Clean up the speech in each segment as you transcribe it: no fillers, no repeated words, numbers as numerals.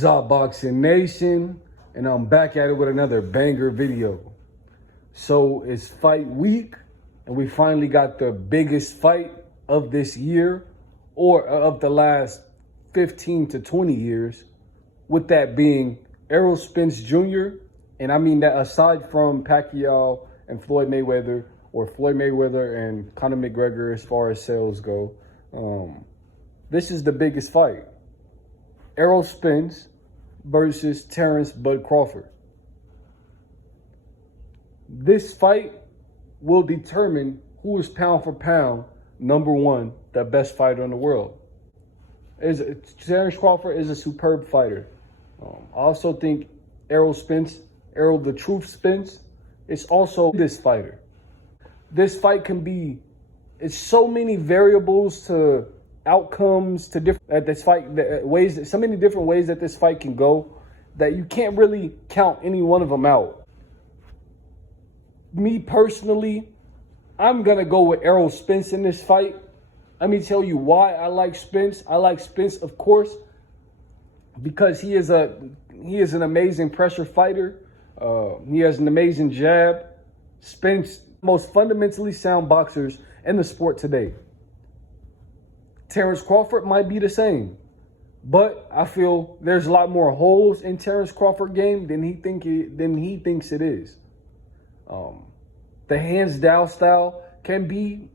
What's up, Boxing Nation? And I'm back at it with another banger video. So it's fight week, and we finally got the biggest fight of this year, or of the last 15 to 20 years, with that being Errol Spence Jr. And I mean that aside from Pacquiao and Floyd Mayweather, or Floyd Mayweather and Conor McGregor as far as sales go, this is the biggest fight. Errol Spence versus Terence Bud Crawford. This fight will determine who is pound for pound number one, the best fighter in the world. Terence Crawford is a superb fighter. I also think Errol the Truth Spence, is also this fighter. This fight can be, it's so many variables to outcomes to different at this fight, ways, so many different ways that this fight can go that you can't really count any one of them out. Me personally, I'm gonna go with Errol Spence in this fight. Let me tell you why I like Spence. I like Spence, of course, because he is an amazing pressure fighter. He has an amazing jab. Spence, most fundamentally sound boxers in the sport today. Terence Crawford might be the same, but I feel there's a lot more holes in Terence Crawford game than he thinks it is. The hands down style can be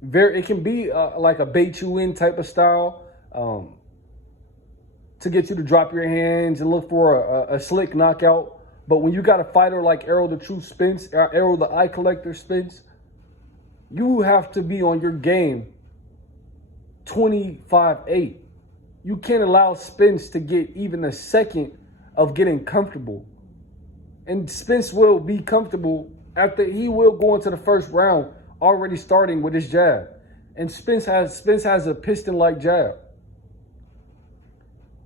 like a bait you in type of style, to get you to drop your hands and look for a slick knockout. But when you got a fighter like Errol the True Spence, Errol the Eye Collector Spence, you have to be on your game 25-8. You can't allow Spence to get even a second of getting comfortable. And Spence will be comfortable after he will go into the first round already starting with his jab. And Spence has a piston-like jab.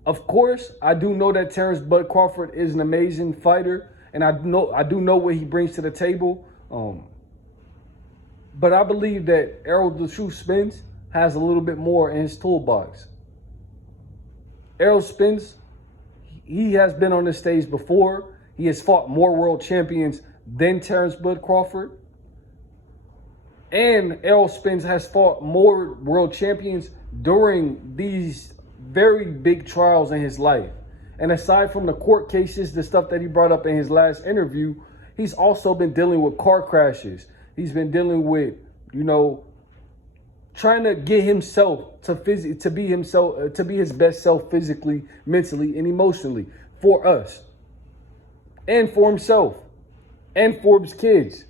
Of course, I do know that Terence Bud Crawford is an amazing fighter, and I do know what he brings to the table. But I believe that Errol the True Spence has a little bit more in his toolbox. Errol Spence, he has been on this stage before. He has fought more world champions than Terence Bud Crawford. And Errol Spence has fought more world champions during these very big trials in his life. And aside from the court cases, the stuff that he brought up in his last interview, he's also been dealing with car crashes. He's been dealing with, trying to get himself to be his best self physically, mentally, and emotionally for us, and for himself, and for his kids.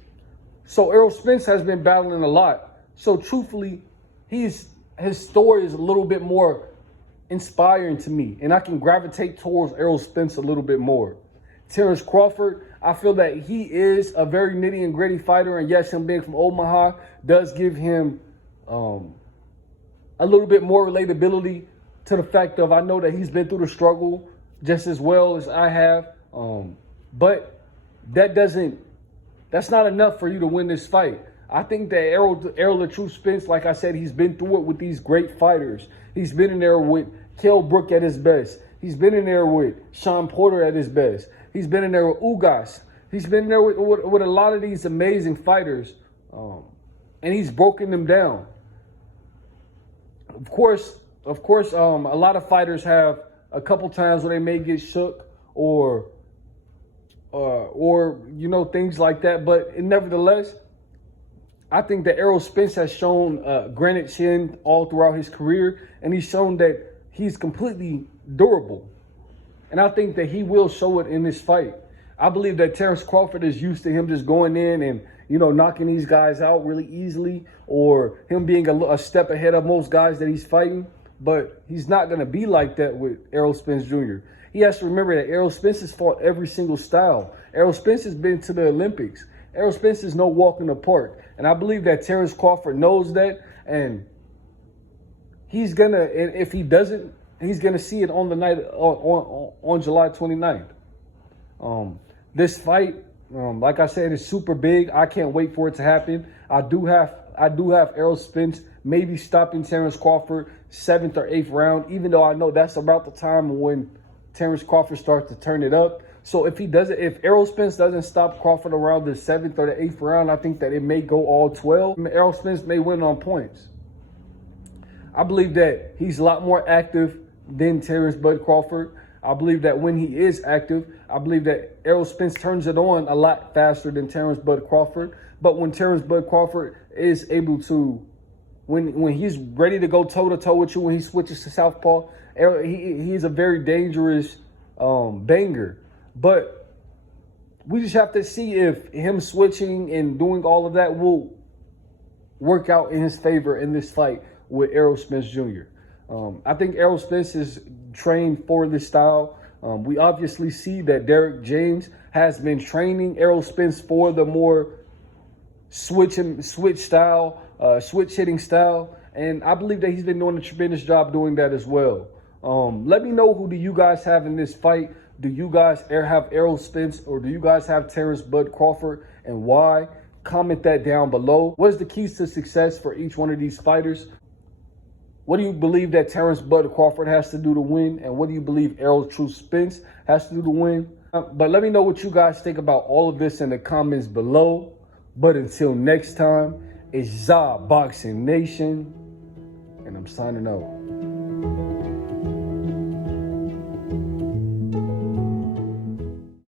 So Errol Spence has been battling a lot. So truthfully, his story is a little bit more inspiring to me, and I can gravitate towards Errol Spence a little bit more. Terence Crawford, I feel that he is a very nitty and gritty fighter, and yes, him being from Omaha does give him a little bit more relatability to the fact of, I know that he's been through the struggle just as well as I have, but that's not enough for you to win this fight. I think that Errol the True Spence, like I said, he's been through it with these great fighters. He's been in there with Kell Brook at his best. He's been in there with Sean Porter at his best. He's been in there with Ugas. He's been there with a lot of these amazing fighters, and he's broken them down. Of course, a lot of fighters have a couple times where they may get shook or things like that. But nevertheless, I think that Errol Spence has shown granite chin all throughout his career, and he's shown that he's completely durable. And I think that he will show it in this fight. I believe that Terence Crawford is used to him just going in and, knocking these guys out really easily, or him being a step ahead of most guys that he's fighting. But he's not going to be like that with Errol Spence Jr. He has to remember that Errol Spence has fought every single style. Errol Spence has been to the Olympics. Errol Spence is no walk in the park. And I believe that Terence Crawford knows that. And he's going to, and if he doesn't, he's going to see it on the night, on July 29th. This fight, like I said, is super big. I can't wait for it to happen. I do have Errol Spence maybe stopping Terence Crawford 7th or 8th round, even though I know that's about the time when Terence Crawford starts to turn it up. So if Errol Spence doesn't stop Crawford around the 7th or the 8th round, I think that it may go all 12. Errol Spence may win on points. I believe that he's a lot more active than Terence Bud Crawford. I believe that when he is active, I believe that Errol Spence turns it on a lot faster than Terence Bud Crawford. But when Terence Bud Crawford is able to, when he's ready to go toe-to-toe with you, when he switches to southpaw, he's a very dangerous banger. But we just have to see if him switching and doing all of that will work out in his favor in this fight with Errol Spence Jr. I think Errol Spence is trained for this style. We obviously see that Derek James has been training Errol Spence for the more switch hitting style. And I believe that he's been doing a tremendous job doing that as well. Let me know, who do you guys have in this fight? Do you guys have Errol Spence, or do you guys have Terence Bud Crawford, and why? Comment that down below. What is the keys to success for each one of these fighters? What do you believe that Terence Bud Crawford has to do to win? And what do you believe Errol True Spence has to do to win? But let me know what you guys think about all of this in the comments below. But until next time, it's Za Boxing Nation, and I'm signing out.